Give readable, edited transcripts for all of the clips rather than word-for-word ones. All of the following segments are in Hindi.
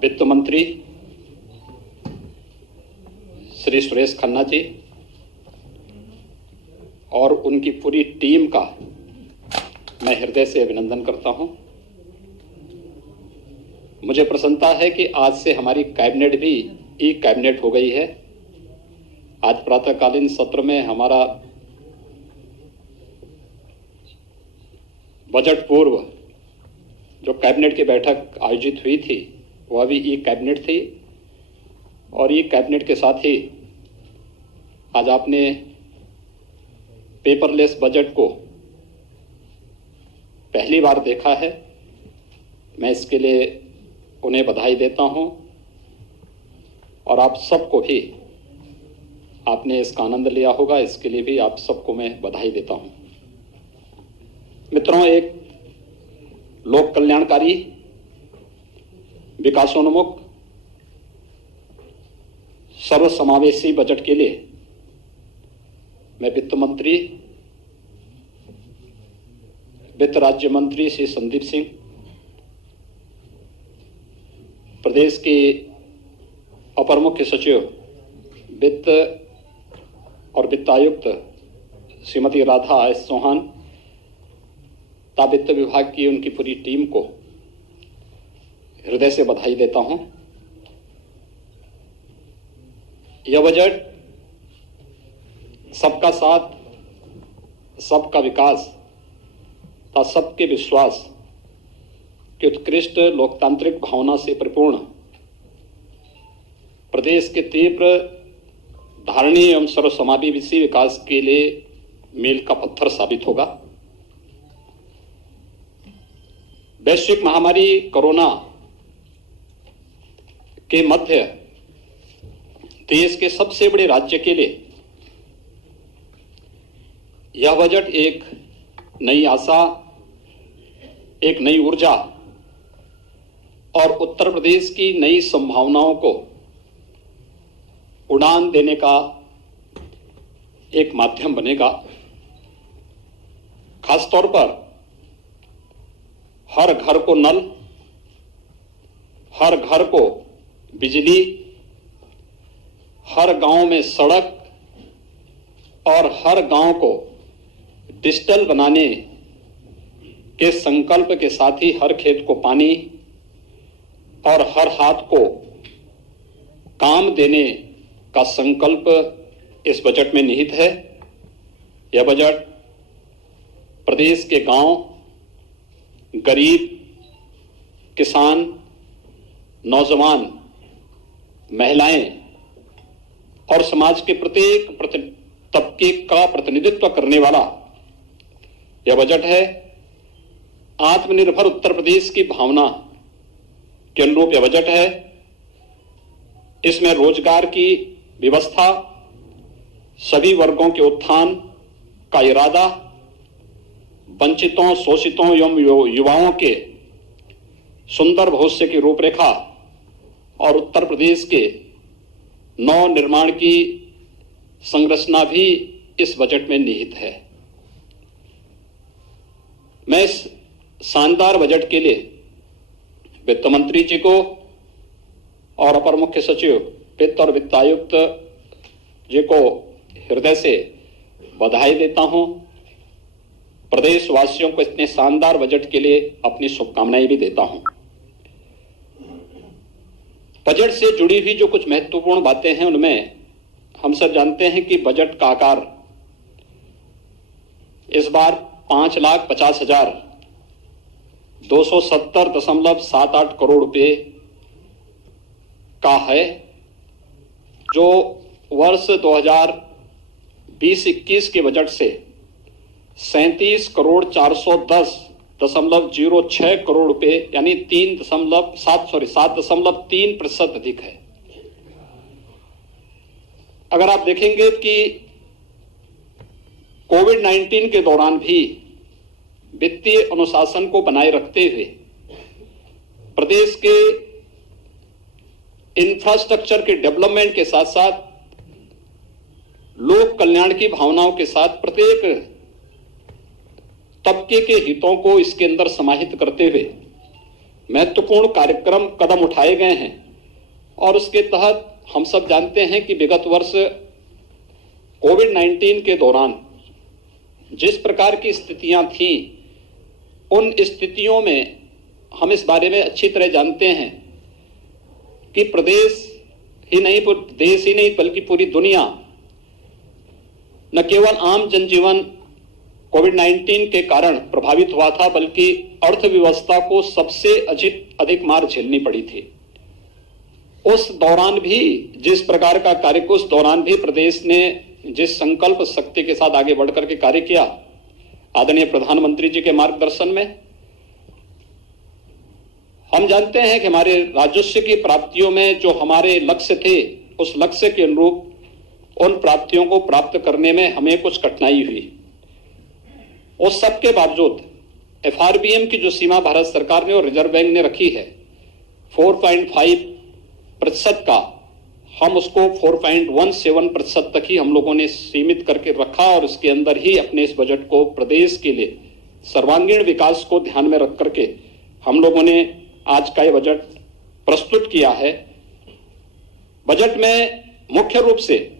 वित्त मंत्री श्री सुरेश खन्ना जी और उनकी पूरी टीम का मैं हृदय से अभिनंदन करता हूं। मुझे प्रसन्नता है कि आज से हमारी कैबिनेट भी ई कैबिनेट हो गई है। आज प्रातःकालीन सत्र में हमारा बजट पूर्व जो कैबिनेट की बैठक आयोजित हुई थी वह भी ई कैबिनेट थी और ई कैबिनेट के साथ ही आज आपने पेपरलेस बजट को पहली बार देखा है। मैं इसके लिए उन्हें बधाई देता हूं और आप सबको भी आपने इसका आनंद लिया होगा, इसके लिए भी आप सबको मैं बधाई देता हूं। मित्रों, एक लोक कल्याणकारी, विकासोन्मुख, सर्वसमावेशी बजट के लिए मैं वित्त मंत्री, वित्त राज्य मंत्री श्री संदीप सिंह, प्रदेश के अपर मुख्य सचिव वित्त और वित्तायुक्त श्रीमती राधा एस चौहान तथा वित्त विभाग की उनकी पूरी टीम को हृदय से बधाई देता हूं। यह बजट सबका साथ, सबका विकास तथा सबके विश्वास की उत्कृष्ट लोकतांत्रिक भावना से परिपूर्ण प्रदेश के तीव्र, धारणीय एवं सर्वसमावेशी विकास के लिए मील का पत्थर साबित होगा। वैश्विक महामारी कोरोना के मध्य देश के सबसे बड़े राज्य के लिए यह बजट एक नई आशा, एक नई ऊर्जा और उत्तर प्रदेश की नई संभावनाओं को उड़ान देने का एक माध्यम बनेगा। खासतौर पर हर घर को नल, हर घर को बिजली, हर गांव में सड़क और हर गांव को डिजिटल बनाने के संकल्प के साथ ही हर खेत को पानी और हर हाथ को काम देने का संकल्प इस बजट में निहित है। यह बजट प्रदेश के गांव, गरीब, किसान, नौजवान, महिलाएं और समाज के प्रत्येक तबके का प्रतिनिधित्व करने वाला यह बजट है। आत्मनिर्भर उत्तर प्रदेश की भावना के अनुरूप यह बजट है। इसमें रोजगार की व्यवस्था, सभी वर्गों के उत्थान का इरादा, वंचितों, शोषितों एवं युवाओं के सुंदर भविष्य की रूपरेखा और उत्तर प्रदेश के नव निर्माण की संरचना भी इस बजट में निहित है। मैं इस शानदार बजट के लिए वित्त मंत्री जी को और अपर मुख्य सचिव वित्त और वित्तायुक्त जी को हृदय से बधाई देता हूं। प्रदेशवासियों को इतने शानदार बजट के लिए अपनी शुभकामनाएं भी देता हूं। बजट से जुड़ी हुई जो कुछ महत्वपूर्ण बातें हैं उनमें हम सब जानते हैं कि बजट का आकार इस बार 5,50,270.78 करोड़ रुपए का है, जो वर्ष 2020-21 के बजट से 37,410.06 करोड़ रुपए यानी 7.3% अधिक है। अगर आप देखेंगे कि कोविड-19 के दौरान भी वित्तीय अनुशासन को बनाए रखते हुए प्रदेश के इंफ्रास्ट्रक्चर के डेवलपमेंट के साथ साथ लोक कल्याण की भावनाओं के साथ प्रत्येक तबके के हितों को इसके अंदर समाहित करते हुए महत्वपूर्ण कार्यक्रम कदम उठाए गए हैं और उसके तहत हम सब जानते हैं कि विगत वर्ष कोविड-19 के दौरान जिस प्रकार की स्थितियां थीं, उन स्थितियों में हम इस बारे में अच्छी तरह जानते हैं कि देश ही नहीं बल्कि पूरी दुनिया न केवल आम जनजीवन कोविड-19 के कारण प्रभावित हुआ था, बल्कि अर्थव्यवस्था को सबसे अधिक मार झेलनी पड़ी थी। उस दौरान भी जिस प्रकार का कार्य, उस दौरान भी प्रदेश ने जिस संकल्प शक्ति के साथ आगे बढ़कर के कार्य किया, आदरणीय प्रधानमंत्री जी के मार्गदर्शन में, हम जानते हैं कि हमारे राजस्व की प्राप्तियों में जो हमारे लक्ष्य थे, उस लक्ष्य के अनुरूप उन प्राप्तियों को प्राप्त करने में हमें कुछ कठिनाई हुई। उस सब के बावजूद एफआरबीएम की जो सीमा भारत सरकार ने और रिजर्व बैंक ने रखी है 4.5% का, हम उसको 4.17% तक ही हम लोगों ने सीमित करके रखा और उसके अंदर ही अपने इस बजट को प्रदेश के लिए सर्वांगीण विकास को ध्यान में रख करके हम लोगों ने आज का ये बजट प्रस्तुत किया है। बजट में मुख्य रूप से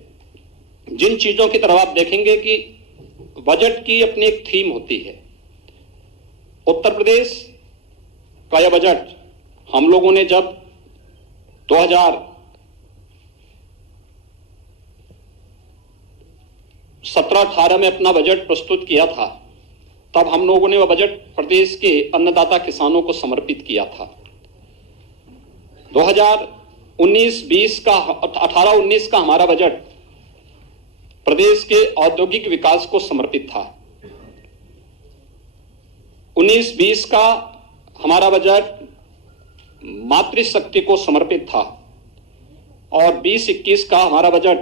जिन चीजों की तरफ आप देखेंगे कि बजट की अपनी एक थीम होती है। उत्तर प्रदेश का यह बजट हम लोगों ने जब 2017-18 में अपना बजट प्रस्तुत किया था, तब हम लोगों ने वह बजट प्रदेश के अन्नदाता किसानों को समर्पित किया था। 2019-20 का 18-19 का हमारा बजट प्रदेश के औद्योगिक विकास को समर्पित था। 19-20 का हमारा बजट मातृशक्ति को समर्पित था और 20-21 का हमारा बजट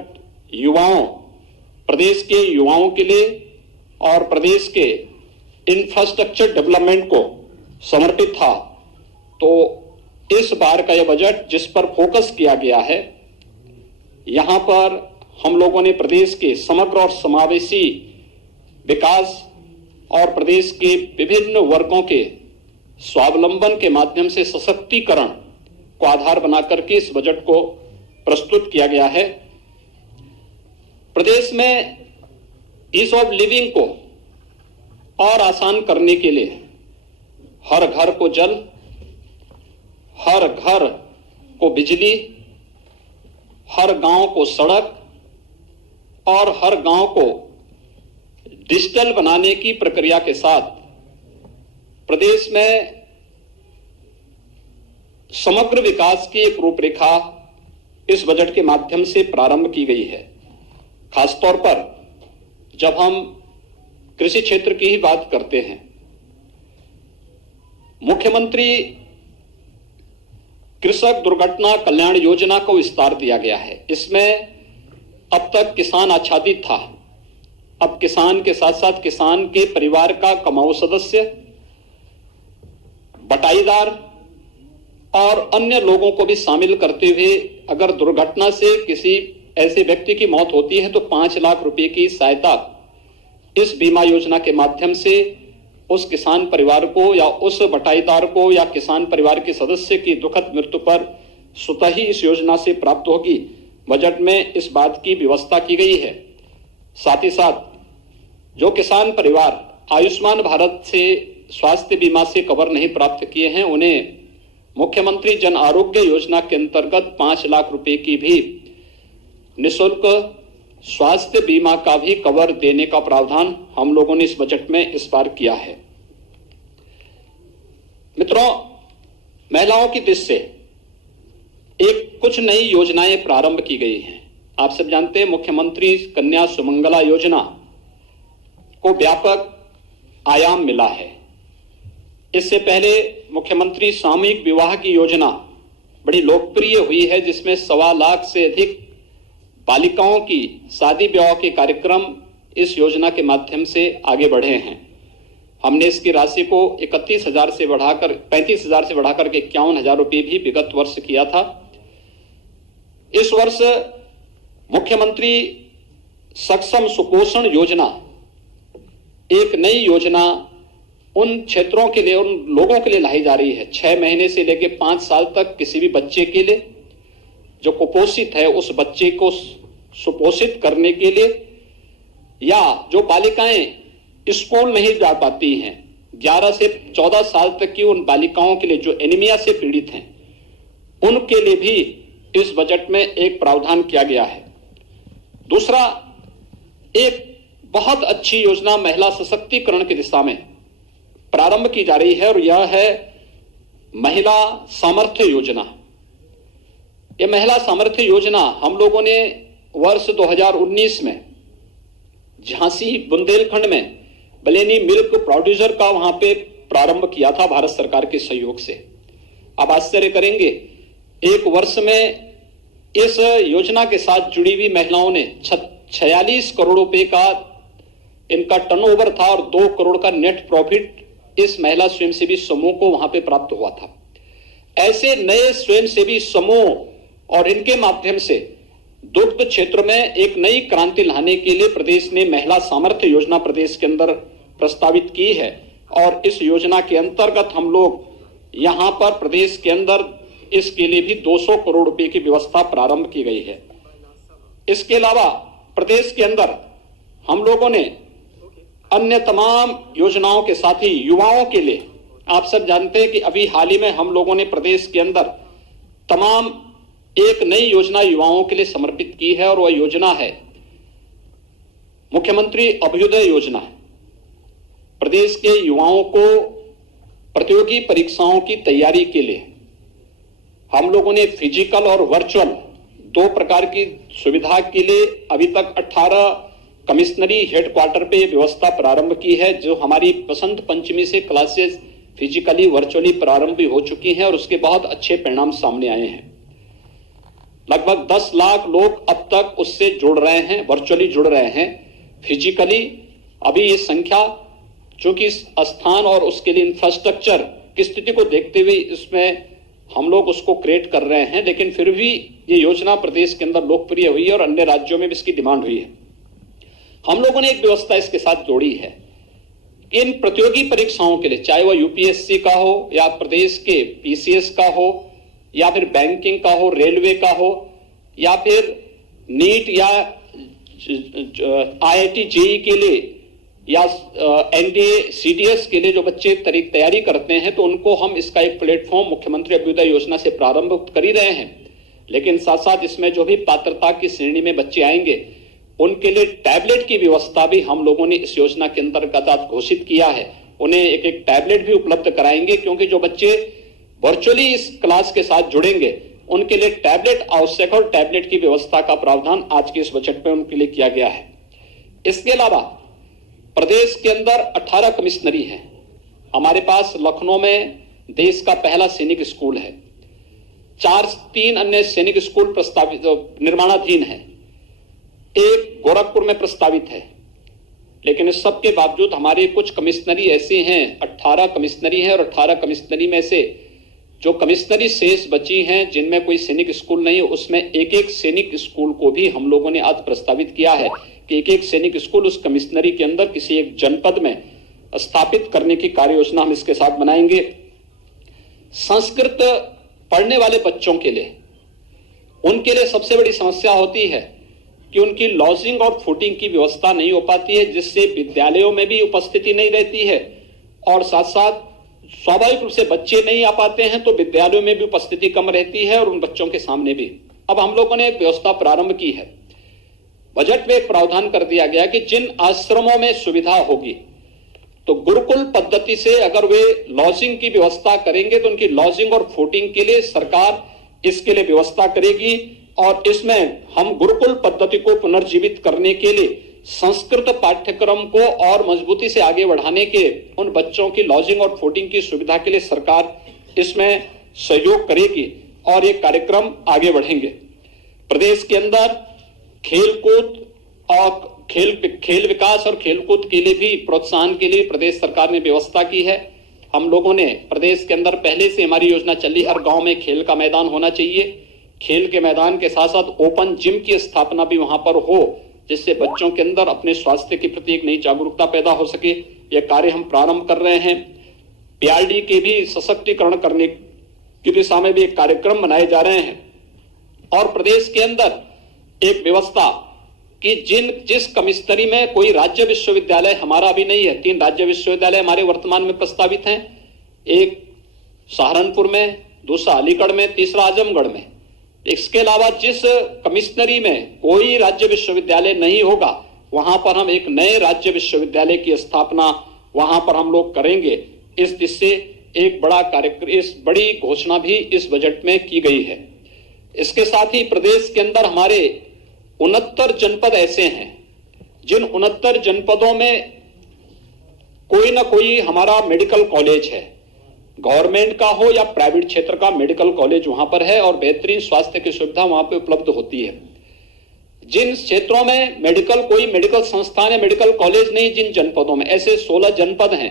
प्रदेश के युवाओं के लिए और प्रदेश के इंफ्रास्ट्रक्चर डेवलपमेंट को समर्पित था। तो इस बार का यह बजट जिस पर फोकस किया गया है, यहां पर हम लोगों ने प्रदेश के समग्र और समावेशी विकास और प्रदेश के विभिन्न वर्गों के स्वावलंबन के माध्यम से सशक्तिकरण को आधार बनाकर के इस बजट को प्रस्तुत किया गया है। प्रदेश में ईज ऑफ लिविंग को और आसान करने के लिए हर घर को जल, हर घर को बिजली, हर गांव को सड़क और हर गांव को डिजिटल बनाने की प्रक्रिया के साथ प्रदेश में समग्र विकास की एक रूपरेखा इस बजट के माध्यम से प्रारंभ की गई है। खासतौर पर जब हम कृषि क्षेत्र की ही बात करते हैं, मुख्यमंत्री कृषक दुर्घटना कल्याण योजना को विस्तार दिया गया है। इसमें अब तक किसान आच्छादित था, अब किसान के साथ साथ किसान के परिवार का कमाऊ सदस्य, बटाईदार और अन्य लोगों को भी शामिल करते हुए अगर दुर्घटना से किसी ऐसे व्यक्ति की मौत होती है तो 5 लाख रुपए की सहायता इस बीमा योजना के माध्यम से उस किसान परिवार को या उस बटाईदार को या किसान परिवार के सदस्य की दुखद मृत्यु पर स्वतः ही इस योजना से प्राप्त होगी। बजट में इस बात की व्यवस्था की गई है। साथ ही साथ जो किसान परिवार आयुष्मान भारत से स्वास्थ्य बीमा से कवर नहीं प्राप्त किए हैं, उन्हें मुख्यमंत्री जन आरोग्य योजना के अंतर्गत 5 लाख रुपए की भी निःशुल्क स्वास्थ्य बीमा का भी कवर देने का प्रावधान हम लोगों ने इस बजट में इस बार किया है। मित्रों, महिलाओं की दृष्टि से कुछ नई योजनाएं प्रारंभ की गई हैं। आप सब जानते हैं मुख्यमंत्री कन्या सुमंगला योजना को व्यापक आयाम मिला है। इससे पहले मुख्यमंत्री सामूहिक विवाह की योजना बड़ी लोकप्रिय हुई है, जिसमें 1.25 लाख से अधिक बालिकाओं की शादी विवाह के कार्यक्रम इस योजना के माध्यम से आगे बढ़े हैं। हमने इसकी राशि को 35,000 से बढ़ाकर 51,000 रुपये भी विगत वर्ष किया था। इस वर्ष मुख्यमंत्री सक्षम सुपोषण योजना एक नई योजना उन क्षेत्रों के लिए, उन लोगों के लिए लाई जा रही है। 6 महीने से लेकर 5 साल तक किसी भी बच्चे के लिए जो कुपोषित है उस बच्चे को सुपोषित करने के लिए, या जो बालिकाएं स्कूल नहीं जा पाती हैं, 11 से 14 साल तक की उन बालिकाओं के लिए जो एनीमिया से पीड़ित हैं, उनके लिए भी इस बजट में एक प्रावधान किया गया है। दूसरा, एक बहुत अच्छी योजना महिला सशक्तिकरण की दिशा में प्रारंभ की जा रही है और यह है महिला सामर्थ्य योजना। यह महिला सामर्थ्य योजना हम लोगों ने वर्ष 2019 में झांसी बुंदेलखंड में बलेनी मिल्क प्रोड्यूसर का वहां पे प्रारंभ किया था भारत सरकार के सहयोग से। अब आश्चर्य करेंगे, एक वर्ष में इस योजना के साथ जुड़ी हुई महिलाओं ने 46 करोड़ रुपए का इनका टर्नओवर था और 2 करोड़ का नेट प्रॉफिट इस महिला स्वयंसेवी समूह को वहां पे प्राप्त हुआ था। ऐसे नए स्वयंसेवी समूह और इनके माध्यम से दुग्ध क्षेत्र में एक नई क्रांति लाने के लिए प्रदेश ने महिला सामर्थ्य योजना प्रदेश के अंदर प्रस्तावित की है और इस योजना के अंतर्गत हम लोग यहां पर प्रदेश के अंदर इसके लिए भी 200 करोड़ रुपए की व्यवस्था प्रारंभ की गई है। इसके अलावा प्रदेश के अंदर हम लोगों ने अन्य तमाम योजनाओं के साथ ही युवाओं के लिए, आप सब जानते हैं कि अभी हाल ही में हम लोगों ने प्रदेश के अंदर तमाम एक नई योजना युवाओं के लिए समर्पित की है और वह योजना है मुख्यमंत्री अभ्युदय योजना। प्रदेश के युवाओं को प्रतियोगी परीक्षाओं की तैयारी के लिए हम लोगों ने फिजिकल और वर्चुअल 2 प्रकार की सुविधा के लिए अभी तक 18 कमिश्नरी हेडक्वार्टर पे व्यवस्था प्रारंभ की है, जो हमारी बसंत पंचमी से क्लासेस फिजिकली वर्चुअली प्रारंभ भी हो चुकी हैं और उसके बहुत अच्छे परिणाम सामने आए हैं। लगभग 10 लाख लोग अब तक उससे जुड़ रहे हैं, वर्चुअली जुड़ रहे हैं। फिजिकली अभी ये संख्या, चूंकि स्थान और उसके लिए इंफ्रास्ट्रक्चर की स्थिति को देखते हुए इसमें हम लोग उसको क्रिएट कर रहे हैं, लेकिन फिर भी ये योजना प्रदेश के अंदर लोकप्रिय हुई है और अन्य राज्यों में भी इसकी डिमांड हुई है। हम लोगों ने एक व्यवस्था इसके साथ जोड़ी है। इन प्रतियोगी परीक्षाओं के लिए, चाहे वह यूपीएससी का हो या प्रदेश के पीसीएस का हो या फिर बैंकिंग का हो, रेलवे का हो या फिर नीट या आईआईटी जेईई के लिए या एनडीए सीडीएस के लिए जो बच्चे तैयारी करते हैं, तो उनको हम इसका एक प्लेटफॉर्म मुख्यमंत्री अभ्युदय योजना से प्रारंभ कर ही रहे हैं। लेकिन साथ साथ इसमें जो भी पात्रता की श्रेणी में बच्चे आएंगे उनके लिए टैबलेट की व्यवस्था भी हम लोगों ने इस योजना के अंतर्गत घोषित किया है। उन्हें एक एक टैबलेट भी उपलब्ध कराएंगे, क्योंकि जो बच्चे वर्चुअली इस क्लास के साथ जुड़ेंगे उनके लिए टैबलेट आवश्यक और टैबलेट की व्यवस्था का प्रावधान आज के इस बजट में उनके लिए किया गया है। इसके अलावा प्रदेश के अंदर 18 कमिश्नरी हैं। हमारे पास लखनऊ में देश का पहला सैनिक स्कूल है, 3 अन्य सैनिक स्कूल प्रस्तावित निर्माणाधीन है, एक गोरखपुर में प्रस्तावित है। लेकिन इस सब के बावजूद हमारे कुछ कमिश्नरी ऐसे हैं, 18 कमिश्नरी हैं और 18 कमिश्नरी में से जो कमिश्नरी शेष बची हैं जिनमें कोई सैनिक स्कूल नहीं है, उसमें एक एक सैनिक स्कूल को भी हम लोगों ने आज प्रस्तावित किया है कि एक एक सैनिक स्कूल उस कमिश्नरी के अंदर किसी एक जनपद में स्थापित करने की कार्य योजना हम इसके साथ बनाएंगे। संस्कृत पढ़ने वाले बच्चों के लिए, उनके लिए सबसे बड़ी समस्या होती है कि उनकी लॉजिंग और फूडिंग की व्यवस्था नहीं हो पाती है, जिससे विद्यालयों में भी उपस्थिति नहीं रहती है और साथ साथ स्वाभाविक रूप से बच्चे नहीं आ पाते हैं तो विद्यालयों में भी उपस्थिति कम रहती है और उन बच्चों के सामने भी। अब हम लोगों ने एक व्यवस्था प्रारंभ की है। बजट में एक प्रावधान कर दिया गया कि जिन आश्रमों में सुविधा होगी तो गुरुकुल पद्धति से अगर वे लॉजिंग की व्यवस्था करेंगे तो उनकी लॉजिंग और फूडिंग के लिए सरकार इसके लिए व्यवस्था करेगी और इसमें हम गुरुकुल पद्धति को पुनर्जीवित करने के लिए संस्कृत पाठ्यक्रम को और मजबूती से आगे बढ़ाने के उन बच्चों की लॉजिंग और फूडिंग की सुविधा के लिए सरकार इसमें सहयोग करेगी और ये कार्यक्रम आगे बढ़ेंगे। प्रदेश के अंदर खेलकूद और खेल विकास और खेलकूद के लिए भी प्रोत्साहन के लिए प्रदेश सरकार ने व्यवस्था की है। हम लोगों ने प्रदेश के अंदर पहले से हमारी योजना चली, हर गांव में खेल का मैदान होना चाहिए। खेल के मैदान के साथ साथ ओपन जिम की स्थापना भी वहां पर हो, जिससे बच्चों के अंदर अपने स्वास्थ्य के प्रति एक नई जागरूकता पैदा हो सके। ये कार्य हम प्रारंभ कर रहे हैं। पीआरडी के भी सशक्तिकरण करने की दिशा में भी एक कार्यक्रम बनाए जा रहे हैं और प्रदेश के अंदर एक व्यवस्था कि जिस कमिश्नरी में कोई राज्य विश्वविद्यालय हमारा अभी नहीं है, 3 राज्य विश्वविद्यालय हमारे वर्तमान में प्रस्तावित हैं, एक सहारनपुर में, दूसरा अलीगढ़ में, तीसरा आजमगढ़ में। इसके अलावा जिस कमिश्नरी में कोई राज्य विश्वविद्यालय नहीं होगा वहां पर हम एक नए राज्य विश्वविद्यालय की स्थापना वहां पर हम लोग करेंगे। इस दिशा से एक बड़ा कार्यक्रम, इस बड़ी घोषणा भी इस बजट में की गई है। इसके साथ ही प्रदेश के अंदर हमारे 69 जनपद ऐसे हैं जिन 69 जनपदों में कोई ना कोई हमारा मेडिकल कॉलेज है, गवर्नमेंट का हो या प्राइवेट क्षेत्र का मेडिकल कॉलेज वहां पर है और बेहतरीन स्वास्थ्य की सुविधा वहां पे उपलब्ध होती है। जिन क्षेत्रों में कोई मेडिकल संस्थान या मेडिकल कॉलेज नहीं, जिन जनपदों में ऐसे 16 जनपद हैं,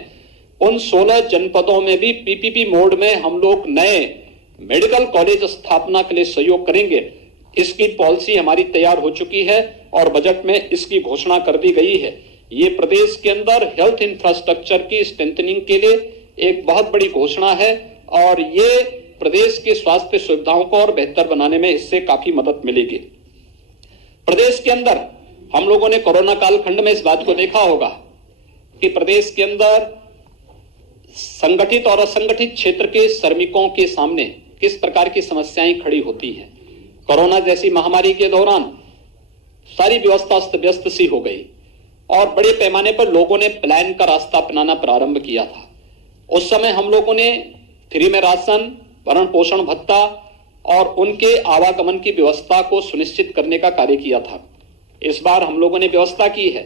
उन 16 जनपदों में भी पीपीपी मोड में हम लोग नए मेडिकल कॉलेज स्थापना के लिए सहयोग करेंगे। इसकी पॉलिसी हमारी तैयार हो चुकी है और बजट में इसकी घोषणा कर दी गई है। ये प्रदेश के अंदर हेल्थ इंफ्रास्ट्रक्चर की स्ट्रेंथनिंग के लिए एक बहुत बड़ी घोषणा है और ये प्रदेश की स्वास्थ्य सुविधाओं को और बेहतर बनाने में इससे काफी मदद मिलेगी। प्रदेश के अंदर हम लोगों ने कोरोना कालखंड में इस बात को देखा होगा कि प्रदेश के अंदर संगठित और असंगठित क्षेत्र के श्रमिकों के सामने किस प्रकार की समस्याएं खड़ी होती हैं। कोरोना जैसी महामारी के दौरान सारी व्यवस्था अस्त व्यस्त सी हो गई और बड़े पैमाने पर लोगों ने प्लान का रास्ता अपनाना प्रारंभ किया था। उस समय हम लोगों ने फ्री में राशन, भरण पोषण भत्ता और उनके आवागमन की व्यवस्था को सुनिश्चित करने का कार्य किया था। इस बार हम लोगों ने व्यवस्था की है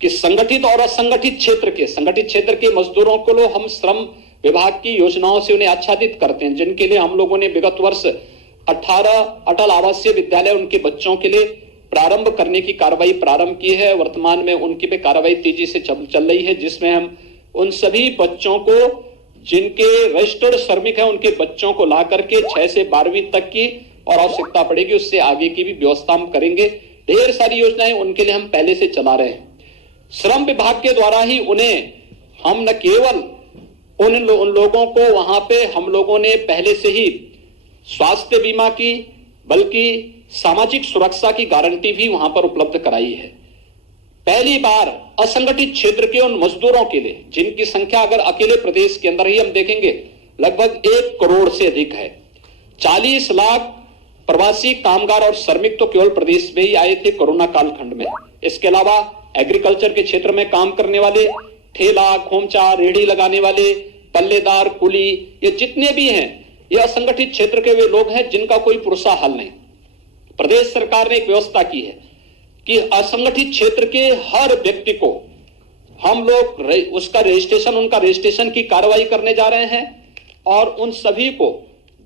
कि संगठित और असंगठित क्षेत्र के मजदूरों को हम श्रम विभाग की योजनाओं से उन्हें आच्छादित करते हैं, जिनके लिए हम लोगों ने विगत वर्ष 18 अटल आवासीय विद्यालय उनके बच्चों के लिए प्रारंभ करने की कार्रवाई प्रारंभ की है। वर्तमान में उनकी भी कार्रवाई तेजी से चल रही है, जिसमें हम उन सभी बच्चों को जिनके रजिस्टर्ड श्रमिक हैं उनके बच्चों को ला करके 6 से 12वीं तक की और आवश्यकता पड़ेगी उससे आगे की भी व्यवस्था हम करेंगे। ढेर सारी योजनाएं उनके लिए हम पहले से चला रहे हैं। श्रम विभाग के द्वारा ही उन्हें हम न केवल उन लोगों को वहां पे हम लोगों ने पहले से ही स्वास्थ्य बीमा की बल्कि सामाजिक सुरक्षा की गारंटी भी वहां पर उपलब्ध कराई है। पहली बार असंगठित क्षेत्र के उन मजदूरों के लिए जिनकी संख्या अगर अकेले प्रदेश के अंदर ही हम देखेंगे लगभग 1 करोड़ से अधिक है। 40 लाख प्रवासी कामगार और श्रमिक तो केवल प्रदेश में ही आए थे कोरोना कालखंड में। इसके अलावा एग्रीकल्चर के क्षेत्र में काम करने वाले, ठेला, खोमचा, रेहड़ी लगाने वाले, पल्लेदार, कुली, ये जितने भी हैं ये असंगठित क्षेत्र के वे लोग हैं जिनका कोई पुरसा हल नहीं। प्रदेश सरकार ने एक व्यवस्था की है कि असंगठित क्षेत्र के हर व्यक्ति को हम लोग उनका रजिस्ट्रेशन की कार्रवाई करने जा रहे हैं और उन सभी को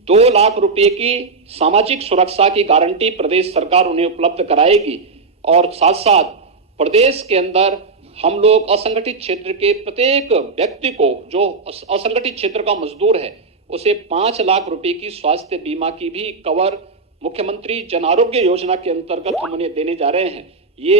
2 लाख रुपए की सामाजिक सुरक्षा की गारंटी प्रदेश सरकार उन्हें उपलब्ध कराएगी। और साथ साथ प्रदेश के अंदर हम लोग असंगठित क्षेत्र के प्रत्येक व्यक्ति को जो असंगठित क्षेत्र का मजदूर है उसे 5 लाख रुपए की स्वास्थ्य बीमा की भी कवर मुख्यमंत्री जन आरोग्य योजना के अंतर्गत हम उन्हें देने जा रहे हैं। ये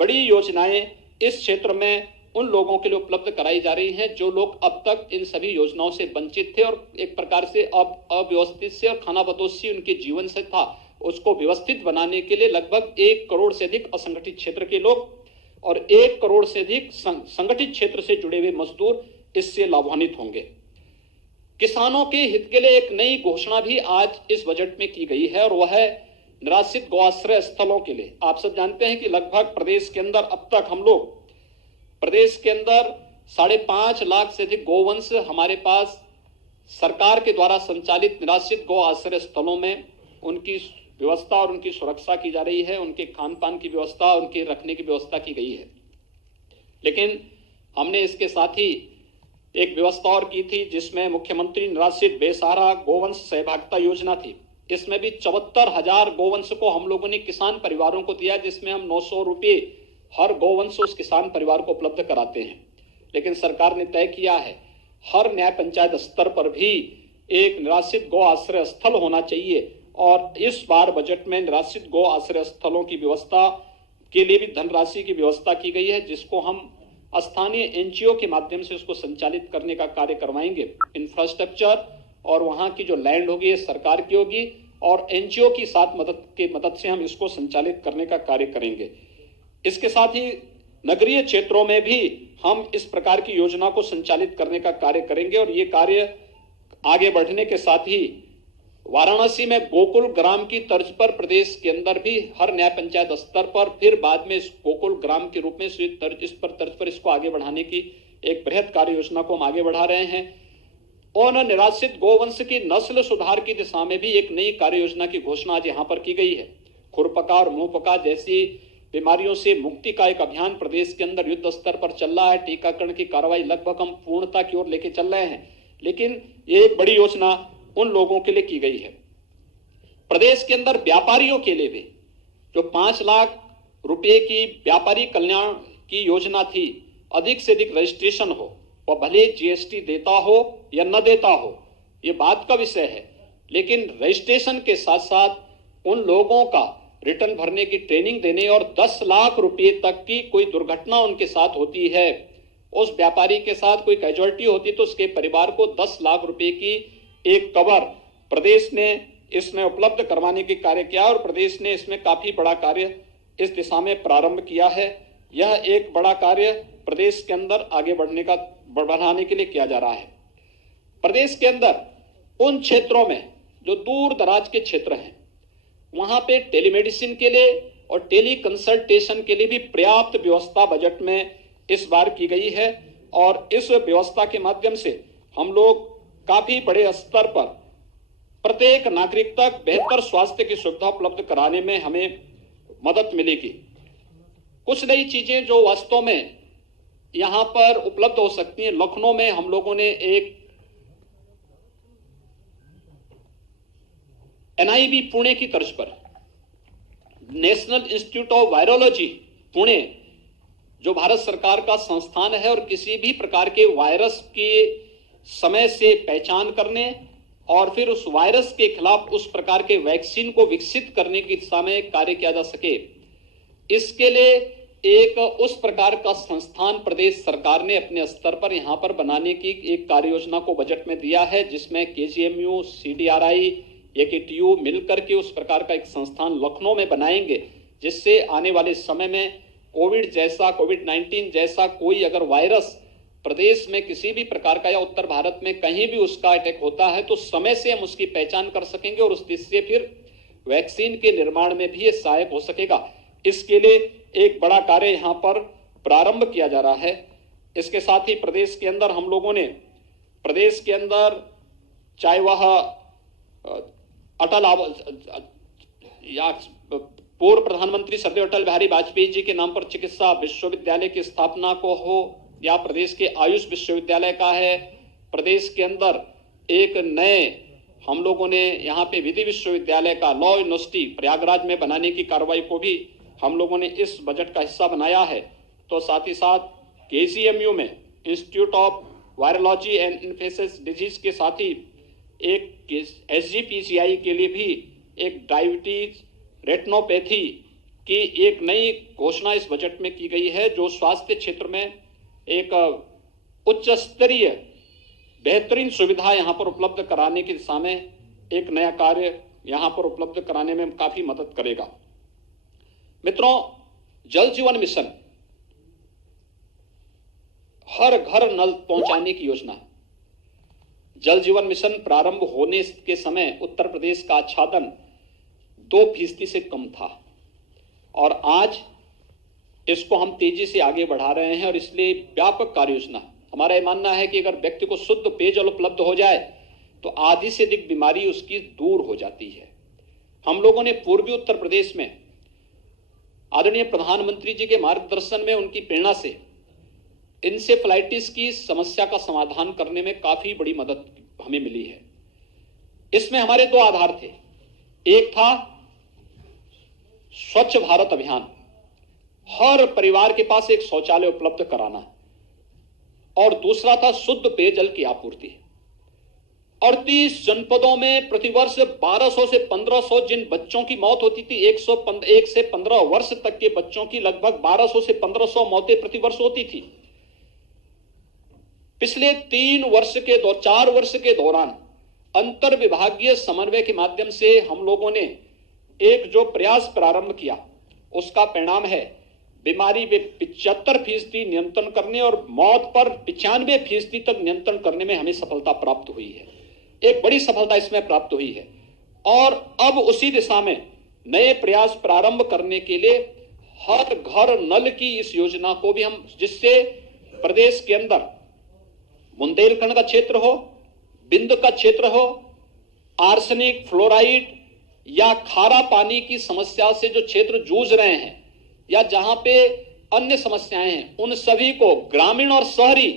बड़ी योजनाएं इस क्षेत्र में उन लोगों के लिए उपलब्ध कराई जा रही हैं जो लोग अब तक इन सभी योजनाओं से वंचित थे और एक प्रकार से अब अव्यवस्थित से और खानाबदोशी उनके जीवन से था, उसको व्यवस्थित बनाने के लिए लगभग 1 करोड़ से अधिक असंगठित क्षेत्र के लोग और 1 करोड़ से अधिक संगठित क्षेत्र से जुड़े हुए मजदूर इससे लाभान्वित होंगे। किसानों के हित के लिए एक नई घोषणा भी आज इस बजट में की गई है और वह है निराश्रित गौआश्रय स्थलों के लिए। आप सब जानते हैं कि लगभग प्रदेश के अंदर अब तक हम लोग प्रदेश के अंदर 5.5 लाख से अधिक गौवंश हमारे पास सरकार के द्वारा संचालित निराश्रित गौ आश्रय स्थलों में उनकी व्यवस्था और उनकी सुरक्षा की जा रही है, उनके खान पान की व्यवस्था, उनके रखने की व्यवस्था की गई है। लेकिन हमने इसके साथ ही एक व्यवस्था और की थी जिसमें मुख्यमंत्री निराश्रित बेसहारा गोवंश सहभागिता योजना थी। इसमें भी 74,000 गोवंश को हम लोगों ने किसान परिवारों को दिया, जिसमें हम 900 रुपये हर गोवंश उस किसान परिवार को उपलब्ध कराते हैं। लेकिन सरकार ने तय किया है हर न्याय पंचायत स्तर पर भी एक निराश्रित गौ आश्रय स्थल होना चाहिए और इस बार बजट में निराश्रित गौ आश्रय स्थलों की व्यवस्था के लिए भी धनराशि की व्यवस्था की गई है, जिसको हम स्थानीय एनजीओ के माध्यम से उसको संचालित करने का कार्य करवाएंगे। इंफ्रास्ट्रक्चर और वहां की जो लैंड होगी सरकार की होगी और एनजीओ की साथ मदद से हम इसको संचालित करने का कार्य करेंगे। इसके साथ ही नगरीय क्षेत्रों में भी हम इस प्रकार की योजना को संचालित करने का कार्य करेंगे और ये कार्य आगे बढ़ने के साथ ही वाराणसी में गोकुल ग्राम की तर्ज पर प्रदेश के अंदर भी हर न्याय पंचायत स्तर पर फिर बाद में इस गोकुल ग्राम के रूप में इस तर्ज पर इसको आगे बढ़ाने की एक बृहद कार्य योजना को हम आगे बढ़ा रहे हैं। और निराश्रित गोवंश की नस्ल सुधार की दिशा में भी एक नई कार्य योजना की घोषणा आज यहाँ पर की गई है। खुरपका और मुंहपका जैसी बीमारियों से मुक्ति का एक अभियान प्रदेश के अंदर युद्ध स्तर पर चल रहा है। टीकाकरण की कार्रवाई लगभग हम पूर्णता की ओर लेके चल रहे हैं, लेकिन ये एक बड़ी योजना उन लोगों के लिए की गई है। प्रदेश के अंदर व्यापारियों के लिए भी जो 5 लाख रुपए की व्यापारी कल्याण की योजना थी, अधिक से अधिक रजिस्ट्रेशन हो, वह भले जीएसटी देता हो या न देता हो, ये बात का विषय है, लेकिन रजिस्ट्रेशन के साथ साथ उन लोगों का रिटर्न भरने की ट्रेनिंग देने और 10 लाख रुपए तक की कोई दुर्घटना उनके साथ होती है, उस व्यापारी के साथ कोई कैजुअलिटी होती तो उसके परिवार को 10 लाख रुपए की एक कवर प्रदेश ने इसमें उपलब्ध करवाने की कार्य किया और प्रदेश ने इसमें काफी बड़ा कार्य इस दिशा में प्रारंभ किया है। यह एक बड़ा कार्य प्रदेश के अंदर आगे बढ़ाने के लिए किया जा रहा है। प्रदेश के अंदर उन क्षेत्रों में जो दूर दराज के क्षेत्र हैं, वहां पे टेलीमेडिसिन के लिए और टेली कंसल्टेशन के लिए भी पर्याप्त व्यवस्था बजट में इस बार की गई है और इस व्यवस्था के माध्यम से हम लोग काफी बड़े स्तर पर प्रत्येक नागरिक तक बेहतर स्वास्थ्य की सुविधा उपलब्ध कराने में हमें मदद मिलेगी। कुछ नई चीजें जो वास्तव में यहां पर उपलब्ध हो सकती हैं, लखनऊ में हम लोगों ने एक एनआईवी पुणे की तर्ज पर national institute of virology Pune, जो भारत सरकार का संस्थान है और किसी भी प्रकार के वायरस के समय से पहचान करने और फिर उस वायरस के खिलाफ उस प्रकार के वैक्सीन को विकसित करने की दिशा में कार्य किया जा सके, इसके लिए एक उस प्रकार का संस्थान प्रदेश सरकार ने अपने स्तर पर यहां पर बनाने की एक कार्य योजना को बजट में दिया है, जिसमें केजीएमयू, सीडीआरआई, एकेटीयू मिलकर के उस प्रकार का एक संस्थान लखनऊ में बनाएंगे, जिससे आने वाले समय में कोविड-19 जैसा कोई अगर वायरस प्रदेश में किसी भी प्रकार का या उत्तर भारत में कहीं भी उसका अटैक होता है तो समय से हम उसकी पहचान कर सकेंगे और उस से फिर वैक्सीन के निर्माण में भी ये सहायक हो सकेगा। इसके लिए एक बड़ा कार्य यहां पर प्रारंभ किया जा रहा है। इसके साथ ही प्रदेश के अंदर हम लोगों ने प्रदेश के अंदर चाहे वह या पूर्व प्रधानमंत्री स्वर्गीय अटल बिहारी वाजपेयी जी के नाम पर चिकित्सा विश्वविद्यालय की स्थापना को हो या प्रदेश के आयुष विश्वविद्यालय का है, प्रदेश के अंदर एक नए हम लोगों ने यहाँ पे विधि विश्वविद्यालय का लॉ यूनिवर्सिटी प्रयागराज में बनाने की कार्रवाई को भी हम लोगों ने इस बजट का हिस्सा बनाया है। तो साथ ही साथ केजीएमयू में institute of virology and infectious disease के साथ ही एक एसजीपीसीआई के लिए भी एक डायबिटीज रेटिनोपैथी की एक नई घोषणा इस बजट में की गई है, जो स्वास्थ्य क्षेत्र में एक उच्च स्तरीय बेहतरीन सुविधा यहां पर उपलब्ध कराने की दिशा में एक नया कार्य यहां पर उपलब्ध कराने में काफी मदद करेगा। मित्रों, जल जीवन मिशन हर घर नल पहुंचाने की योजना है। जल जीवन मिशन प्रारंभ होने के समय उत्तर प्रदेश का आच्छादन 2% से कम था और आज इसको हम तेजी से आगे बढ़ा रहे हैं और इसलिए व्यापक कार्य योजना। हमारा यह मानना है कि अगर व्यक्ति को शुद्ध पेयजल उपलब्ध हो जाए तो आधी से अधिक बीमारी उसकी दूर हो जाती है। हम लोगों ने पूर्वी उत्तर प्रदेश में आदरणीय प्रधानमंत्री जी के मार्गदर्शन में, उनकी प्रेरणा से इंसेफेलाइटिस की समस्या का समाधान करने में काफी बड़ी मदद हमें मिली है। इसमें हमारे 2 आधार थे। एक था स्वच्छ भारत अभियान, हर परिवार के पास एक शौचालय उपलब्ध कराना, और दूसरा था शुद्ध पेयजल की आपूर्ति। 38 जनपदों में प्रतिवर्ष 1200 से 1500 जिन बच्चों की मौत होती थी, 1 से 15 वर्ष तक के बच्चों की लगभग 1200 से 1500 मौतें प्रतिवर्ष होती थी। पिछले 4 वर्ष के दौरान अंतर विभागीय समन्वय के माध्यम से हम लोगों ने एक जो प्रयास प्रारंभ किया, उसका परिणाम है बीमारी में 75% नियंत्रण करने और मौत पर 95% तक नियंत्रण करने में हमें सफलता प्राप्त हुई है। एक बड़ी सफलता इसमें प्राप्त हुई है और अब उसी दिशा में नए प्रयास प्रारंभ करने के लिए हर घर नल की इस योजना को भी हम, जिससे प्रदेश के अंदर बुंदेलखंड का क्षेत्र हो, बिंद का क्षेत्र हो, आर्सेनिक, फ्लोराइड या खारा पानी की समस्या से जो क्षेत्र जूझ रहे हैं या जहां पे अन्य समस्याएं हैं, उन सभी को ग्रामीण और शहरी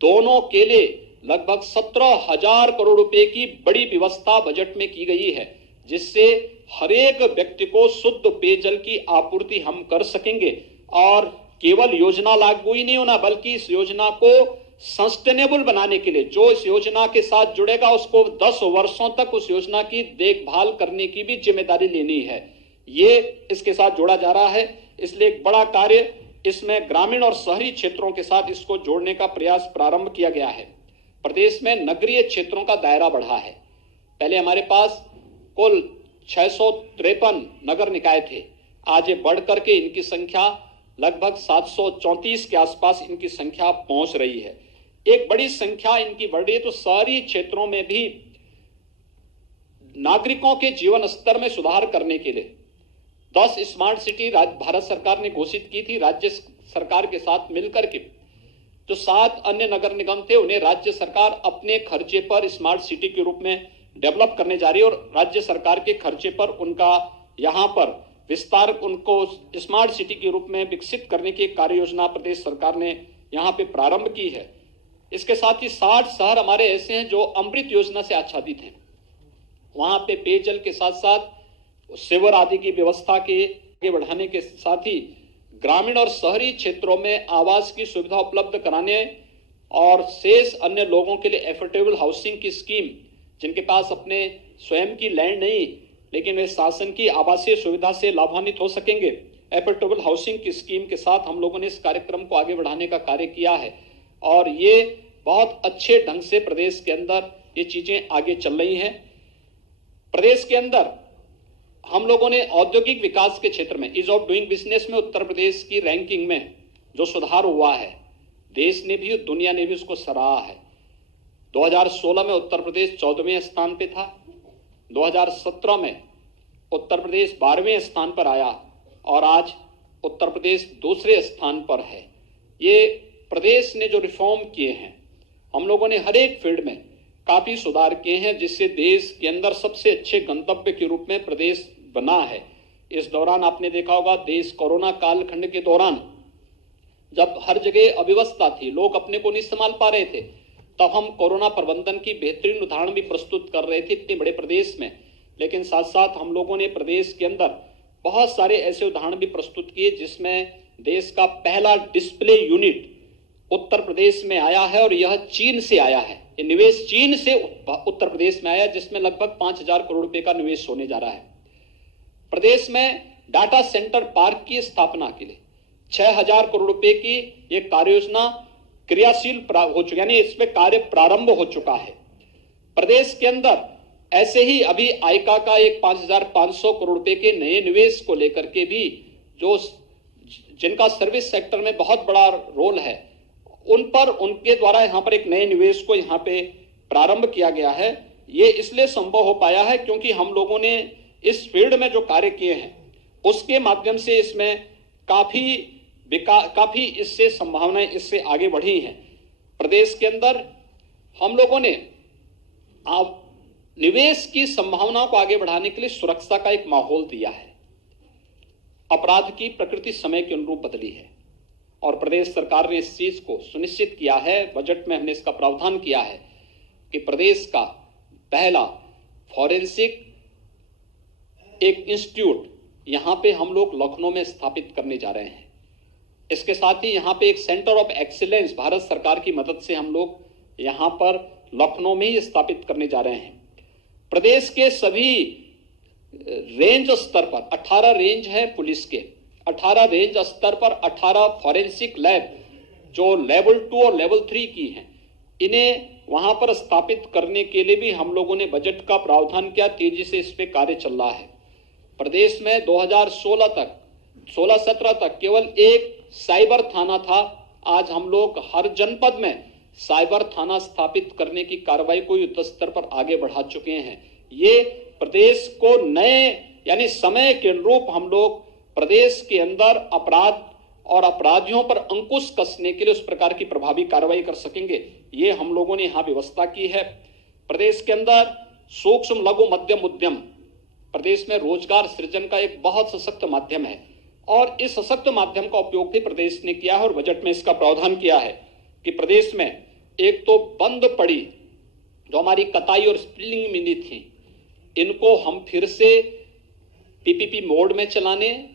दोनों के लिए लगभग 17,000 करोड़ रुपए की बड़ी व्यवस्था बजट में की गई है, जिससे हर एक व्यक्ति को शुद्ध पेयजल की आपूर्ति हम कर सकेंगे। और केवल योजना लागू ही नहीं होना, बल्कि इस योजना को सस्टेनेबल बनाने के लिए जो इस योजना के साथ जुड़ेगा उसको 10 वर्षों तक उस योजना की देखभाल करने की भी जिम्मेदारी लेनी है। ये इसके साथ जोड़ा जा रहा है, इसलिए एक बड़ा कार्य इसमें ग्रामीण और शहरी क्षेत्रों के साथ इसको जोड़ने का प्रयास प्रारंभ किया गया है। प्रदेश में नगरीय क्षेत्रों का दायरा बढ़ा है। पहले हमारे पास कुल 653 नगर निकाय थे, आज ये बढ़ करके इनकी संख्या लगभग 734 के आसपास इनकी संख्या पहुंच रही है। एक बड़ी संख्या इनकी बढ़ रही है। तो शहरी क्षेत्रों में भी नागरिकों के जीवन स्तर में सुधार करने के लिए 10 स्मार्ट सिटी भारत सरकार ने घोषित की थी। राज्य सरकार के साथ मिलकर के जो 7 अन्य नगर निगम थे उन्हें राज्य सरकार अपने खर्चे पर स्मार्ट सिटी के रूप में डेवलप करने जा रही है और राज्य सरकार के खर्चे पर उनका यहां पर विस्तार, उनको स्मार्ट सिटी के रूप में विकसित करने की कार्य योजना प्रदेश सरकार ने यहां पे प्रारंभ की है। इसके साथ ही 60 शहर हमारे ऐसे हैं जो अमृत योजना से आच्छादित हैं। वहां पे पेयजल के साथ साथ सेवर आदि की व्यवस्था के आगे बढ़ाने के साथ ही ग्रामीण और शहरी क्षेत्रों में आवास की सुविधा उपलब्ध कराने और शेष अन्य लोगों के लिए एफोर्डेबल हाउसिंग की स्कीम, जिनके पास अपने स्वयं की लैंड नहीं लेकिन वे शासन की आवासीय सुविधा से लाभान्वित हो सकेंगे, एफोर्डेबल हाउसिंग की स्कीम के साथ हम लोगों ने इस कार्यक्रम को आगे बढ़ाने का कार्य किया है और ये बहुत अच्छे ढंग से प्रदेश के अंदर ये चीजें आगे चल रही हैं। प्रदेश के अंदर हम लोगों ने औद्योगिक विकास के क्षेत्र में ईज ऑफ डूइंग बिजनेस में उत्तर प्रदेश की रैंकिंग में जो सुधार हुआ है, देश ने भी दुनिया ने भी उसको सराहा है। 2016 में उत्तर प्रदेश 14वें स्थान पे था, 2017 में उत्तर प्रदेश 12वें स्थान पर आया और आज उत्तर प्रदेश दूसरे स्थान पर है। ये प्रदेश ने जो रिफॉर्म किए हैं, हम लोगों ने हर एक फील्ड में काफी सुधार किए हैं, जिससे देश के अंदर सबसे अच्छे गंतव्य के रूप में प्रदेश बना है। इस दौरान आपने देखा होगा, देश कोरोना कालखंड के दौरान जब हर जगह अव्यवस्था थी, लोग अपने को नहीं संभाल पा रहे थे, तब हम कोरोना प्रबंधन की बेहतरीन उदाहरण भी प्रस्तुत कर रहे थे इतने बड़े प्रदेश में। लेकिन साथ साथ हम लोगों ने प्रदेश के अंदर बहुत सारे ऐसे उदाहरण भी प्रस्तुत किए जिसमें देश का पहला डिस्प्ले यूनिट उत्तर प्रदेश में आया है और यह चीन से आया है। ये निवेश चीन से उत्तर प्रदेश में आया, जिसमें लगभग 5,000 करोड़ रुपए का निवेश होने जा रहा है। प्रदेश में डाटा सेंटर पार्क की स्थापना के लिए 6,000 करोड़ रुपए की ये कार्य योजना क्रियाशील हो चुकी, यानी इसमें कार्य प्रारंभ हो चुका है। प्रदेश के अंदर ऐसे ही अभी आइका का एक 5,500 करोड़ रुपए के नए निवेश को लेकर के भी जो जिनका सर्विस सेक्टर में बहुत बड़ा रोल है, उन पर उनके द्वारा यहां पर एक नए निवेश को यहां पे प्रारंभ किया गया है। ये इसलिए संभव हो पाया है क्योंकि हम लोगों ने इस फील्ड में जो कार्य किए हैं उसके माध्यम से इसमें काफी इससे संभावनाएं इससे आगे बढ़ी हैं। प्रदेश के अंदर हम लोगों ने निवेश की संभावनाओं को आगे बढ़ाने के लिए सुरक्षा का एक माहौल दिया है। अपराध की प्रकृति समय के अनुरूप बदली है और प्रदेश सरकार ने इस चीज को सुनिश्चित किया है, बजट में हमने इसका प्रावधान किया है कि प्रदेश का पहला फॉरेंसिक एक इंस्टीट्यूट यहां पे हम लोग लखनऊ में स्थापित करने जा रहे हैं। इसके साथ ही यहां पे एक सेंटर ऑफ एक्सीलेंस भारत सरकार की मदद से हम लोग यहां पर लखनऊ में ही स्थापित करने जा रहे हैं। प्रदेश के सभी रेंज स्तर पर 18 रेंज है पुलिस के, 18 रेंज स्तर पर 18 फॉरेंसिक लैब जो लेवल 2 और लेवल 3 की हैं, इन्हें वहां पर स्थापित करने के लिए भी हम लोगों ने बजट का प्रावधान किया। तेजी से इस पे कार्य चल रहा है। प्रदेश में 2016-17 तक केवल एक साइबर थाना था। आज हम लोग हर जनपद में साइबर थाना स्थापित करने की कार्रवाई को युद्ध स्तर पर आगे बढ़ा चुके हैं। ये प्रदेश को नए यानी समय के अनुरूप हम लोग प्रदेश के अंदर अपराध और अपराधियों पर अंकुश कसने के लिए उस प्रकार की प्रभावी कार्रवाई कर सकेंगे। ये हम लोगों ने यहां व्यवस्था की है। प्रदेश के अंदर सूक्ष्म लघु मध्यम उद्यम प्रदेश में रोजगार सृजन का एक बहुत सशक्त माध्यम है और इस सशक्त माध्यम का उपयोग भी प्रदेश ने किया है और बजट में इसका प्रावधान किया है कि प्रदेश में एक तो बंद पड़ी जो हमारी कताई और स्पिनिंग मिली थी, इनको हम फिर से पीपीपी मोड में चलाने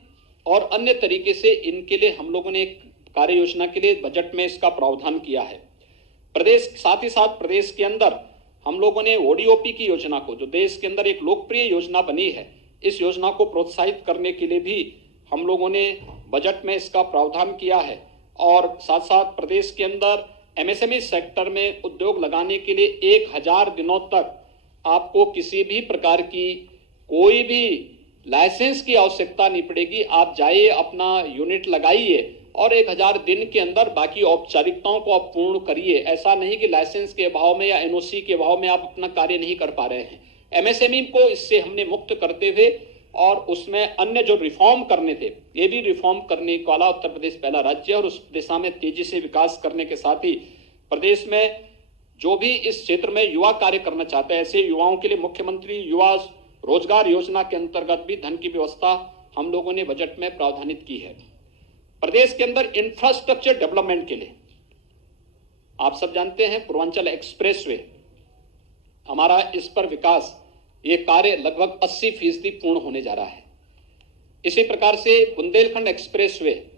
और अन्य तरीके से इनके लिए हम लोगों ने एक कार्य योजना के लिए बजट में इसका प्रावधान किया है। प्रदेश साथ ही साथ प्रदेश के अंदर हम लोगों ने ओडीओपी की योजना को, जो देश के अंदर एक लोकप्रिय योजना बनी है, इस योजना को प्रोत्साहित करने के लिए भी हम लोगों ने बजट में इसका प्रावधान किया है। और साथ साथ प्रदेश के अंदर एमएसएमई सेक्टर में उद्योग लगाने के लिए 1000 दिनों तक आपको किसी भी प्रकार की कोई भी लाइसेंस की आवश्यकता नहीं पड़ेगी। आप जाइए, अपना यूनिट लगाइए और 1000 दिन के अंदर बाकी औपचारिकताओं को आप पूर्ण करिए। ऐसा नहीं कि लाइसेंस के अभाव में या एनओसी के अभाव में आप अपना कार्य नहीं कर पा रहे हैं। एमएसएमई को इससे हमने मुक्त करते हुए और उसमें अन्य जो रिफॉर्म करने थे, ये भी रिफॉर्म करने वाला उत्तर प्रदेश पहला राज्य है और उस दिशा में तेजी से विकास करने के साथ ही प्रदेश में जो भी इस क्षेत्र में युवा कार्य करना चाहते हैं, ऐसे युवाओं के लिए मुख्यमंत्री युवा रोजगार योजना के अंतर्गत भी धन की व्यवस्था हम लोगों ने बजट में प्रावधानित की है। प्रदेश के अंदर इंफ्रास्ट्रक्चर डेवलपमेंट के लिए आप सब जानते हैं पूर्वांचल एक्सप्रेसवे हमारा, इस पर विकास ये कार्य लगभग 80% पूर्ण होने जा रहा है। इसी प्रकार से बुंदेलखंड एक्सप्रेसवे,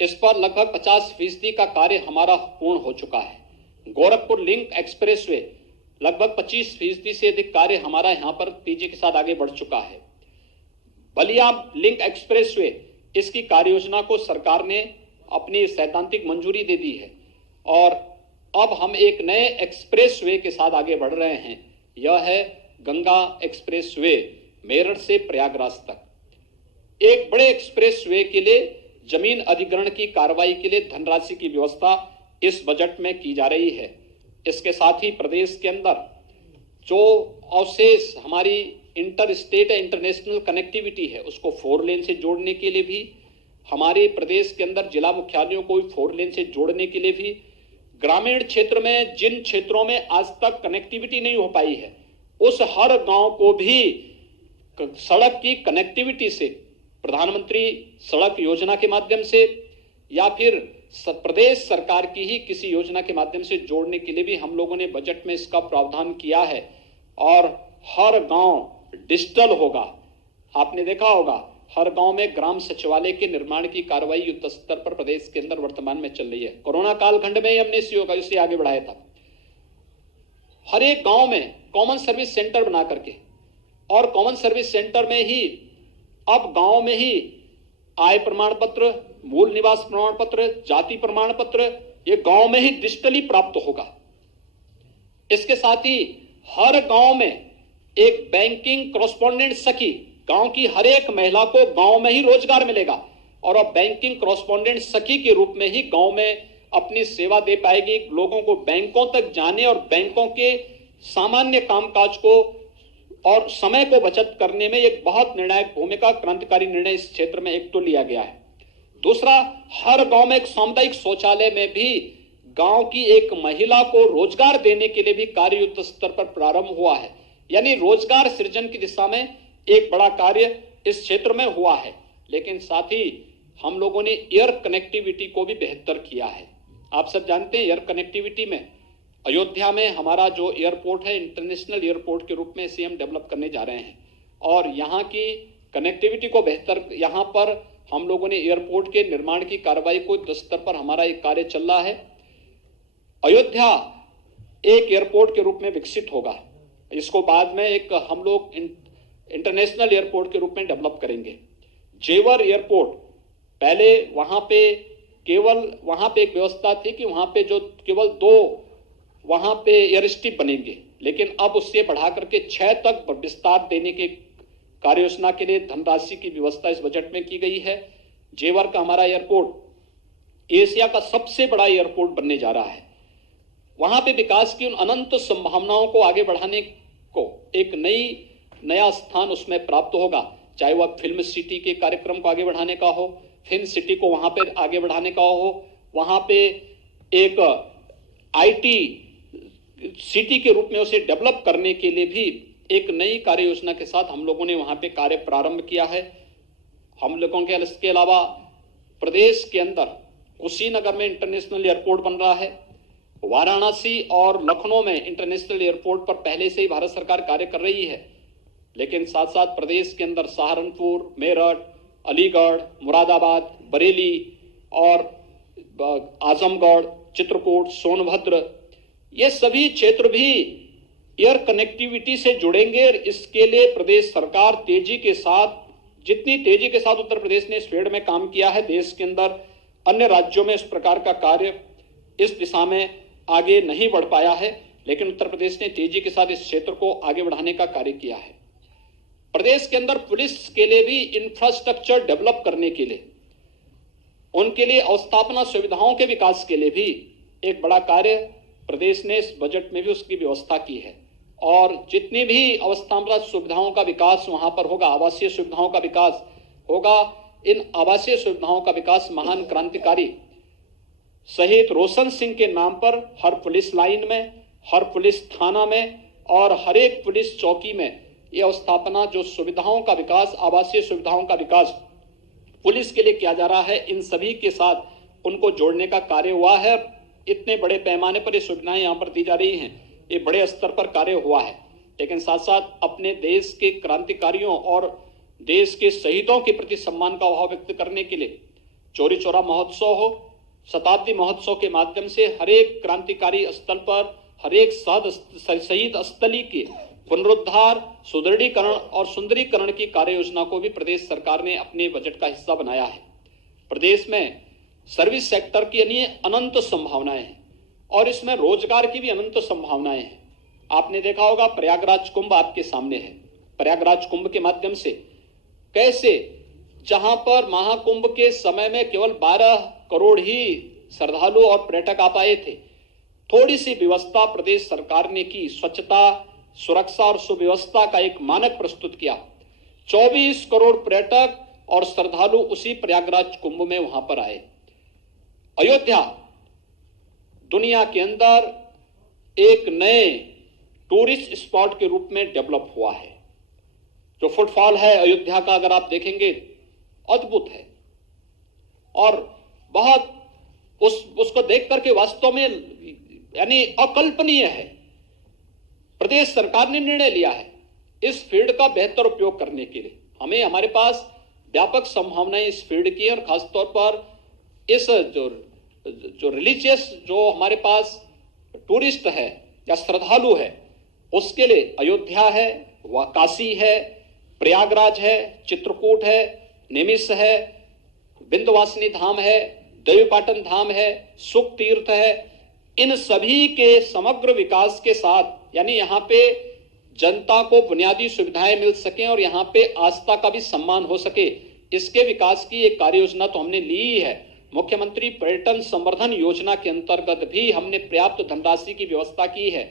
इस पर लगभग 50% का कार्य हमारा पूर्ण हो चुका है। गोरखपुर लिंक एक्सप्रेसवे लगभग 25% से अधिक कार्य हमारा यहां पर तेजी के साथ आगे बढ़ चुका है। बलिया लिंक एक्सप्रेसवे, इसकी कार्य योजना को सरकार ने अपनी सैद्धांतिक मंजूरी दे दी है और अब हम एक नए एक्सप्रेसवे के साथ आगे बढ़ रहे हैं। यह है गंगा एक्सप्रेसवे, मेरठ से प्रयागराज तक। एक बड़े एक्सप्रेसवे के लिए जमीन अधिग्रहण की कार्रवाई के लिए धनराशि की व्यवस्था इस बजट में की जा रही है। इसके साथ ही प्रदेश के अंदर जो अवशेष हमारी इंटर स्टेट इंटरनेशनल कनेक्टिविटी है, उसको 4 लेन से जोड़ने के लिए भी, हमारे प्रदेश के अंदर जिला मुख्यालयों को 4 लेन से जोड़ने के लिए भी, ग्रामीण क्षेत्र में जिन क्षेत्रों में आज तक कनेक्टिविटी नहीं हो पाई है, उस हर गांव को भी सड़क की कनेक्टिविटी से प्रधानमंत्री सड़क योजना के माध्यम से या फिर प्रदेश सरकार की ही किसी योजना के माध्यम से जोड़ने के लिए भी हम लोगों ने बजट में इसका प्रावधान किया है और हर गांव डिजिटल होगा। आपने देखा होगा हर गांव में ग्राम सचिवालय के निर्माण की कार्रवाई युद्ध स्तर पर प्रदेश के अंदर वर्तमान में चल रही है। कोरोना कालखंड में हमने इसे आगे बढ़ाया था। हर एक गांव में कॉमन सर्विस सेंटर बना करके और कॉमन सर्विस सेंटर में ही अब गांव में ही आय प्रमाण पत्र, मूल निवास प्रमाण पत्र, जाति प्रमाण पत्र ये गांव में ही डिजिटली प्राप्त होगा। इसके साथ ही हर गांव में एक बैंकिंग कॉरेस्पॉन्डेंट सखी, गांव की हर एक महिला को गांव में ही रोजगार मिलेगा और अब बैंकिंग कॉरेस्पॉन्डेंट सखी के रूप में ही गांव में अपनी सेवा दे पाएगी। लोगों को बैंकों तक जाने और बैंकों के सामान्य कामकाज को और समय को बचत करने में एक बहुत निर्णायक भूमिका, क्रांतिकारी निर्णय इस क्षेत्र में एक तो लिया गया है। दूसरा, हर गांव में एक सामुदायिक शौचालय में भी गांव की एक महिला को रोजगार देने के लिए भी कार्य युद्ध स्तर पर प्रारंभ हुआ है। यानी रोजगार सृजन की दिशा में एक बड़ा कार्य इस क्षेत्र में हुआ है। लेकिन साथ ही हम लोगों ने एयर कनेक्टिविटी को भी बेहतर किया है। आप सब जानते हैं एयर कनेक्टिविटी में अयोध्या में हमारा जो एयरपोर्ट है इंटरनेशनल एयरपोर्ट के रूप में इसे हम डेवलप करने जा रहे हैं और यहाँ की कनेक्टिविटी को बेहतर, यहाँ पर हम लोगों ने एयरपोर्ट के निर्माण की कार्रवाई को युद्ध स्तर पर हमारा एक कार्य चल रहा है। अयोध्या एक एयरपोर्ट के रूप में विकसित होगा, इसको बाद में एक हम लोग इंटरनेशनल एयरपोर्ट के रूप में डेवलप करेंगे। जेवर एयरपोर्ट, पहले वहां पे एक व्यवस्था थी कि वहां पे जो केवल 2 वहां पे एयर स्ट्रिप बनेंगे, लेकिन अब उससे बढ़ा करके 6 तक विस्तार देने के कार्य योजना के लिए धनराशि की व्यवस्था इस बजट में की गई है। जेवर का हमारा एयरपोर्ट एशिया का सबसे बड़ा एयरपोर्ट बनने जा रहा है। वहां पे विकास की उन अनंत संभावनाओं को आगे बढ़ाने को एक नया स्थान उसमें प्राप्त होगा, चाहे वह फिल्म सिटी के कार्यक्रम को आगे बढ़ाने का हो, फिल्म सिटी को वहां पे आगे बढ़ाने का हो, वहां पे एक आईटी सिटी के रूप में उसे डेवलप करने के लिए भी एक नई कार्य योजना के साथ हम लोगों ने वहां पे कार्य प्रारंभ किया है। हम लोगों के इसके अलावा प्रदेश के अंदर कुशीनगर में इंटरनेशनल एयरपोर्ट बन रहा है। वाराणसी और लखनऊ में इंटरनेशनल एयरपोर्ट पर पहले से ही भारत सरकार कार्य कर रही है, लेकिन साथ साथ प्रदेश के अंदर सहारनपुर, मेरठ, अलीगढ़, मुरादाबाद, बरेली और आजमगढ़, चित्रकूट, सोनभद्र, ये सभी क्षेत्र भी एयर कनेक्टिविटी से जुड़ेंगे। और इसके लिए प्रदेश सरकार तेजी के साथ, जितनी तेजी के साथ उत्तर प्रदेश ने इस फील्ड में काम किया है, देश के अंदर अन्य राज्यों में इस प्रकार का कार्य इस दिशा में आगे नहीं बढ़ पाया है, लेकिन उत्तर प्रदेश ने तेजी के साथ इस क्षेत्र को आगे बढ़ाने का कार्य किया है। प्रदेश के अंदर पुलिस के लिए भी इंफ्रास्ट्रक्चर डेवलप करने के लिए, उनके लिए अवस्थापना सुविधाओं के विकास के लिए भी एक बड़ा कार्य प्रदेश ने इस बजट में भी उसकी व्यवस्था की है। और जितनी भी अवस्थापना सुविधाओं का विकास वहां पर होगा, आवासीय सुविधाओं का विकास होगा, इन आवासीय सुविधाओं का विकास महान क्रांतिकारी शहीद रोशन सिंह के नाम पर हर पुलिस लाइन में, हर पुलिस थाना में और हर एक पुलिस चौकी में ये अवस्थापना जो सुविधाओं का विकास, आवासीय सुविधाओं का विकास पुलिस के लिए किया जा रहा है, इन सभी के साथ उनको जोड़ने का कार्य हुआ है। इतने बड़े पैमाने पर ये सुविधाएं यहाँ पर दी जा रही हैं, ये बड़े स्तर पर कार्य हुआ है। लेकिन साथ साथ अपने देश के क्रांतिकारियों और देश के शहीदों के प्रति सम्मान का भाव व्यक्त करने के लिए चौरी चौरा महोत्सव हो, शताब्दी महोत्सव के माध्यम से हर एक क्रांतिकारी स्थल पर, हर एक शहीद स्थली के पुनरुद्धार, सुदृढ़ीकरण और सुंदरीकरण की कार्य योजना को भी प्रदेश सरकार ने अपने बजट का हिस्सा बनाया है। प्रदेश में सर्विस सेक्टर की अनंत संभावनाएं हैं और इसमें रोजगार की भी अनंत संभावनाएं हैं। आपने देखा होगा प्रयागराज कुंभ आपके सामने है। प्रयागराज कुंभ के माध्यम से कैसे, जहां पर महाकुंभ के समय में केवल 12 करोड़ ही श्रद्धालु और पर्यटक आ पाए थे, थोड़ी सी व्यवस्था प्रदेश सरकार ने की, स्वच्छता, सुरक्षा और सुव्यवस्था का एक मानक प्रस्तुत किया। 24 करोड़ पर्यटक और श्रद्धालु उसी प्रयागराज कुंभ में वहां पर आए। अयोध्या दुनिया के अंदर एक नए टूरिस्ट स्पॉट के रूप में डेवलप हुआ है। जो फुटफॉल है अयोध्या का, अगर आप देखेंगे, अद्भुत है और बहुत उसको देख करके वास्तव में यानी अकल्पनीय है। प्रदेश सरकार ने निर्णय लिया है इस फील्ड का बेहतर उपयोग करने के लिए। हमारे पास व्यापक संभावनाएं इस फील्ड की, और खासतौर पर इस जो रिलीजियस, जो हमारे पास टूरिस्ट है या श्रद्धालु है, उसके लिए अयोध्या है, वह काशी है, प्रयागराज है, चित्रकूट है, निमिष है, विंध्यवासिनी धाम है, देवीपाटन धाम है, सुख तीर्थ है। इन सभी के समग्र विकास के साथ, यानी यहाँ पे जनता को बुनियादी सुविधाएं मिल सके और यहाँ पे आस्था का भी सम्मान हो सके, इसके विकास की एक कार्य योजना तो हमने ली है। मुख्यमंत्री पर्यटन संवर्धन योजना के अंतर्गत भी हमने पर्याप्त धनराशि की व्यवस्था की है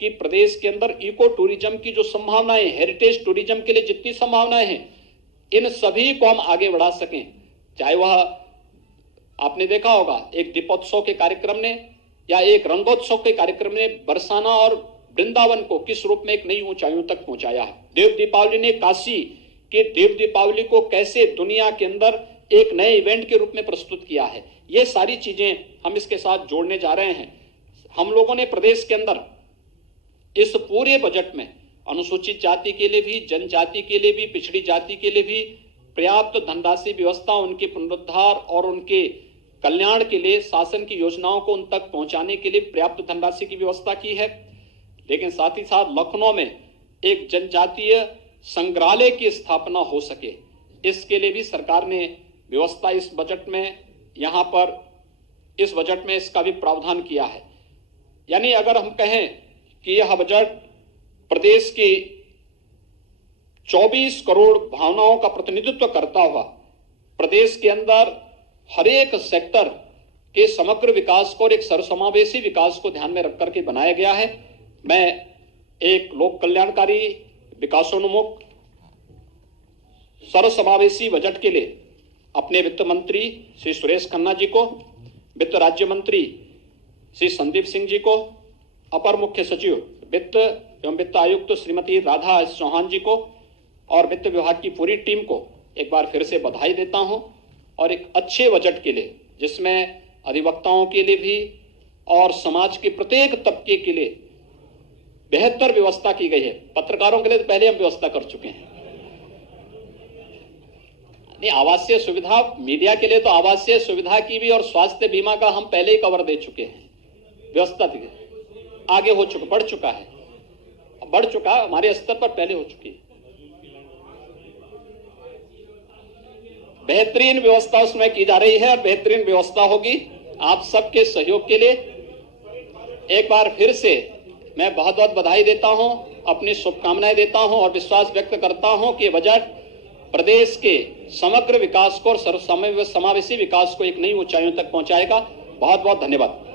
कि प्रदेश के अंदर इको टूरिज्म की जो संभावनाएं, हेरिटेज टूरिज्म के लिए जितनी संभावनाएं हैं, इन सभी को हम आगे बढ़ा सकें। चाहे वह आपने देखा होगा एक दीपोत्सव के कार्यक्रम ने या एक रंगोत्सव के कार्यक्रम ने बरसाना और वृंदावन को किस रूप में एक नई ऊंचाइयों तक पहुंचाया है। देव दीपावली ने काशी के देव दीपावली को कैसे दुनिया के अंदर एक नए इवेंट के रूप में प्रस्तुत किया है। ये सारी चीजें हम इसके साथ जोड़ने जा रहे हैं। हम लोगों ने प्रदेश के अंदर इस पूरे बजट में अनुसूचित जाति के लिए भी, जनजाति के लिए भी, पिछड़ी जाति के लिए भी पर्याप्त धनराशि व्यवस्था, उनके पुनरुद्धार और उनके कल्याण के लिए शासन की योजनाओं को उन तक पहुंचाने के लिए पर्याप्त धनराशि की व्यवस्था की है। लेकिन साथ ही साथ लखनऊ में एक जनजातीय संग्रहालय की स्थापना हो सके, इसके लिए भी सरकार ने व्यवस्था इस बजट में, यहाँ पर इस बजट में इसका भी प्रावधान किया है। यानी अगर हम कहें कि यह बजट प्रदेश की 24 करोड़ भावनाओं का प्रतिनिधित्व करता हुआ प्रदेश के अंदर हर एक सेक्टर के समग्र विकास को और एक सर्वसमावेशी विकास को ध्यान में रख करके बनाया गया है। मैं एक लोक कल्याणकारी, विकासोन्मुख, सर्वसमावेशी बजट के लिए अपने वित्त मंत्री श्री सुरेश खन्ना जी को, वित्त राज्य मंत्री श्री संदीप सिंह जी को, अपर मुख्य सचिव वित्त एवं वित्त आयुक्त श्रीमती राधा चौहान जी को और वित्त विभाग की पूरी टीम को एक बार फिर से बधाई देता हूं और एक अच्छे बजट के लिए, जिसमें अधिवक्ताओं के लिए भी और समाज के प्रत्येक तबके के लिए बेहतर व्यवस्था की गई है। पत्रकारों के लिए तो पहले हम व्यवस्था कर चुके हैं। नहीं, आवासीय सुविधा, मीडिया के लिए तो आवासीय सुविधा की भी और स्वास्थ्य बीमा का हम पहले ही कवर दे चुके हैं। व्यवस्था आगे हो चुका, बढ़ चुका, हमारे स्तर पर पहले हो चुकी है। बेहतरीन व्यवस्था उसमें की जा रही है और बेहतरीन व्यवस्था होगी। आप सबके सहयोग के लिए एक बार फिर से मैं बहुत बहुत बधाई देता हूं, अपनी शुभकामनाएं देता हूं और विश्वास व्यक्त करता हूं कि बजट प्रदेश के समग्र विकास को और सर्वसमावेशी विकास को एक नई ऊंचाइयों तक पहुंचाएगा। बहुत बहुत धन्यवाद।